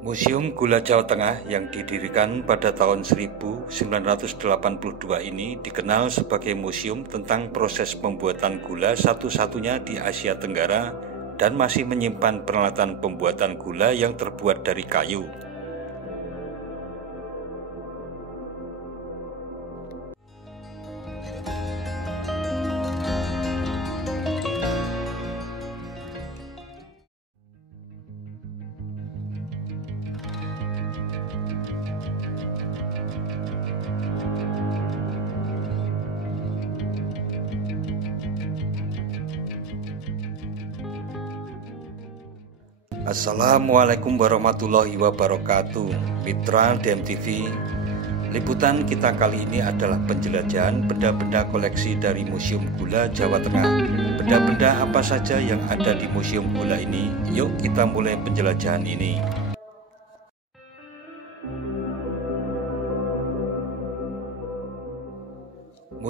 Museum Gula Jawa Tengah yang didirikan pada tahun 1982 ini dikenal sebagai museum tentang proses pembuatan gula satu-satunya di Asia Tenggara dan masih menyimpan peralatan pembuatan gula yang terbuat dari kayu. Assalamualaikum warahmatullahi wabarakatuh. Mitra DMTV, liputan kita kali ini adalah penjelajahan benda-benda koleksi dari Museum Gula Jawa Tengah. Benda-benda apa saja yang ada di Museum Gula ini? Yuk kita mulai penjelajahan ini.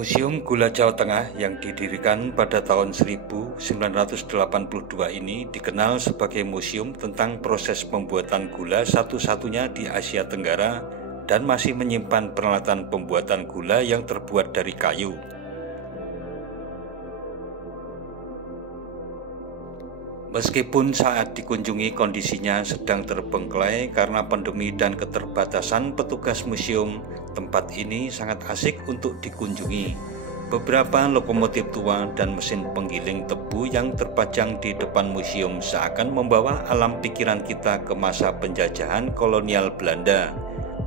Museum Gula Jawa Tengah yang didirikan pada tahun 1982 ini dikenal sebagai museum tentang proses pembuatan gula satu-satunya di Asia Tenggara dan masih menyimpan peralatan pembuatan gula yang terbuat dari kayu. Meskipun saat dikunjungi kondisinya sedang terbengkelai karena pandemi dan keterbatasan petugas museum, tempat ini sangat asik untuk dikunjungi. Beberapa lokomotif tua dan mesin penggiling tebu yang terpajang di depan museum seakan membawa alam pikiran kita ke masa penjajahan kolonial Belanda,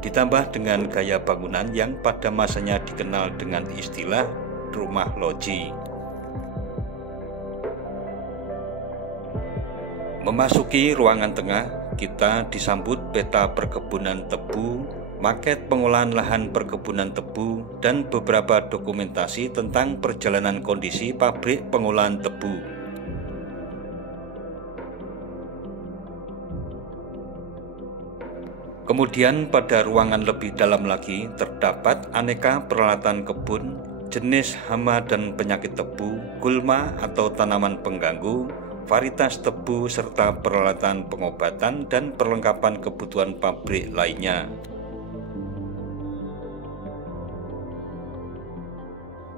ditambah dengan gaya bangunan yang pada masanya dikenal dengan istilah rumah loji. Memasuki ruangan tengah, kita disambut peta perkebunan tebu, maket pengolahan lahan perkebunan tebu, dan beberapa dokumentasi tentang perjalanan kondisi pabrik pengolahan tebu. Kemudian pada ruangan lebih dalam lagi terdapat aneka peralatan kebun, jenis hama dan penyakit tebu, gulma atau tanaman pengganggu, varietas tebu serta peralatan pengobatan dan perlengkapan kebutuhan pabrik lainnya.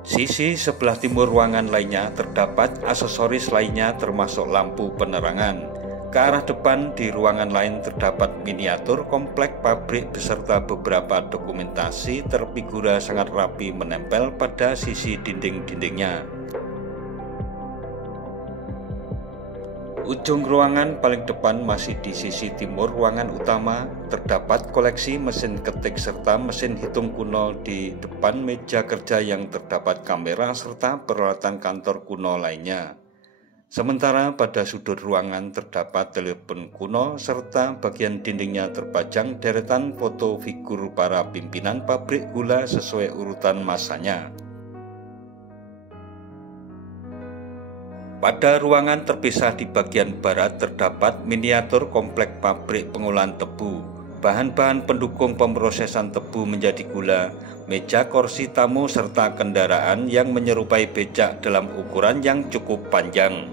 Sisi sebelah timur ruangan lainnya terdapat aksesoris lainnya termasuk lampu penerangan. Ke arah depan di ruangan lain terdapat miniatur komplek pabrik beserta beberapa dokumentasi terfigura sangat rapi menempel pada sisi dinding-dindingnya. Ujung ruangan paling depan masih di sisi timur ruangan utama terdapat koleksi mesin ketik serta mesin hitung kuno. Di depan meja kerja yang terdapat kamera serta peralatan kantor kuno lainnya. Sementara pada sudut ruangan terdapat telepon kuno serta bagian dindingnya terpajang deretan foto figur para pimpinan pabrik gula sesuai urutan masanya. Pada ruangan terpisah di bagian barat terdapat miniatur komplek pabrik pengolahan tebu, bahan-bahan pendukung pemrosesan tebu menjadi gula, meja kursi tamu serta kendaraan yang menyerupai becak dalam ukuran yang cukup panjang.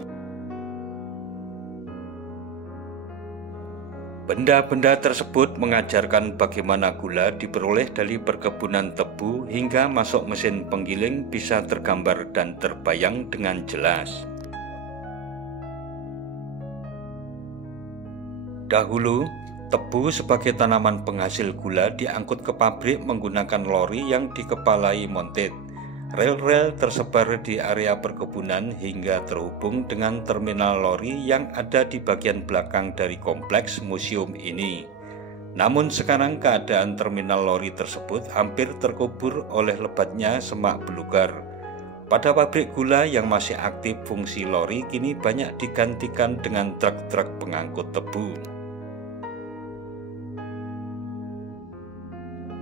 Benda-benda tersebut mengajarkan bagaimana gula diperoleh dari perkebunan tebu hingga masuk mesin penggiling bisa tergambar dan terbayang dengan jelas. Dahulu, tebu sebagai tanaman penghasil gula diangkut ke pabrik menggunakan lori yang dikepalai montit. Rel-rel tersebar di area perkebunan hingga terhubung dengan terminal lori yang ada di bagian belakang dari kompleks museum ini. Namun sekarang keadaan terminal lori tersebut hampir terkubur oleh lebatnya semak belukar. Pada pabrik gula yang masih aktif, fungsi lori kini banyak digantikan dengan truk-truk pengangkut tebu.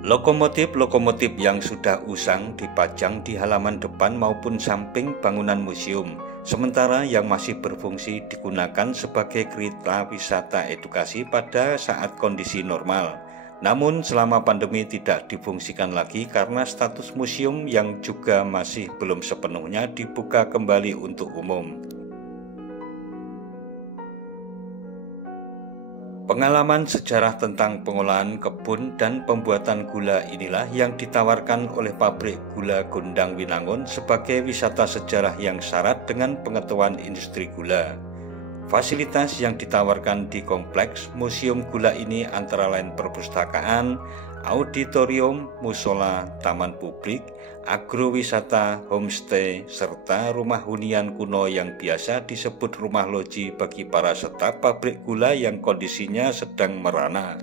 Lokomotif-lokomotif yang sudah usang dipajang di halaman depan maupun samping bangunan museum, sementara yang masih berfungsi digunakan sebagai kereta wisata edukasi pada saat kondisi normal. Namun selama pandemi tidak difungsikan lagi karena status museum yang juga masih belum sepenuhnya dibuka kembali untuk umum. Pengalaman sejarah tentang pengolahan kebun dan pembuatan gula inilah yang ditawarkan oleh pabrik gula Gondang Winangun sebagai wisata sejarah yang syarat dengan pengetahuan industri gula. Fasilitas yang ditawarkan di kompleks museum gula ini antara lain perpustakaan, auditorium, musola, taman publik, agrowisata, homestay, serta rumah hunian kuno yang biasa disebut rumah loji bagi para staf pabrik gula yang kondisinya sedang merana.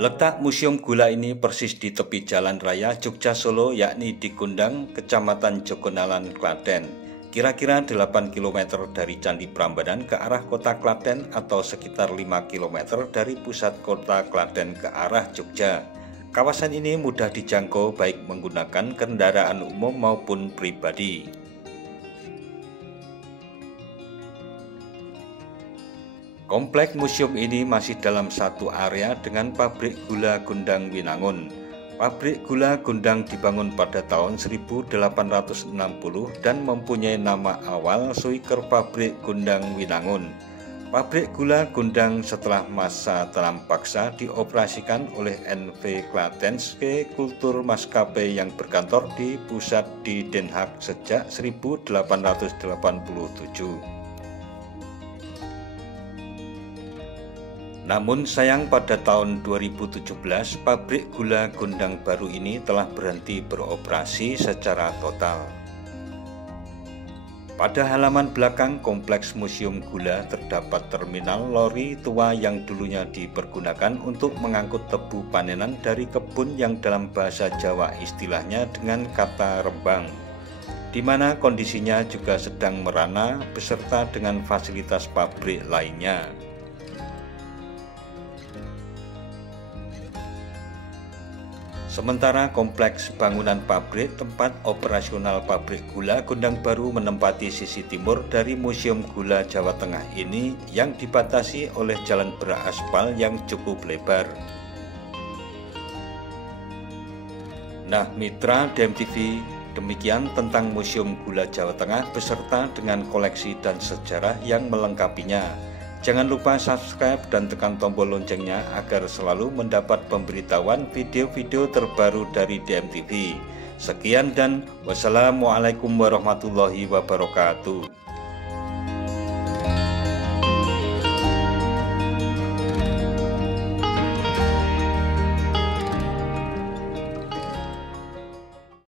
Letak museum gula ini persis di tepi jalan raya Jogja Solo, yakni di Gondang, Kecamatan Jogonalan, Klaten. Kira-kira 8 km dari Candi Prambanan ke arah kota Klaten atau sekitar 5 km dari pusat kota Klaten ke arah Jogja. Kawasan ini mudah dijangkau baik menggunakan kendaraan umum maupun pribadi. Kompleks museum ini masih dalam satu area dengan pabrik gula Gondang Winangun. Pabrik gula Gondang dibangun pada tahun 1860 dan mempunyai nama awal Suiker Pabrik Gondang Winangun. Pabrik gula Gondang setelah masa tanam paksa dioperasikan oleh NV Klatenske Kultur Maskapai yang berkantor di pusat di Den Haag sejak 1887. Namun sayang pada tahun 2017 pabrik gula Gondang baru ini telah berhenti beroperasi secara total. Pada halaman belakang kompleks museum gula terdapat terminal lori tua yang dulunya dipergunakan untuk mengangkut tebu panenan dari kebun yang dalam bahasa Jawa istilahnya dengan kata rembang, di mana kondisinya juga sedang merana beserta dengan fasilitas pabrik lainnya. Sementara kompleks bangunan pabrik tempat operasional pabrik gula Gondang baru menempati sisi timur dari Museum Gula Jawa Tengah ini yang dibatasi oleh jalan beraspal yang cukup lebar. Nah, mitra DMTV, demikian tentang Museum Gula Jawa Tengah beserta dengan koleksi dan sejarah yang melengkapinya. Jangan lupa subscribe dan tekan tombol loncengnya agar selalu mendapat pemberitahuan video-video terbaru dari DMTV. Sekian dan wassalamualaikum warahmatullahi wabarakatuh.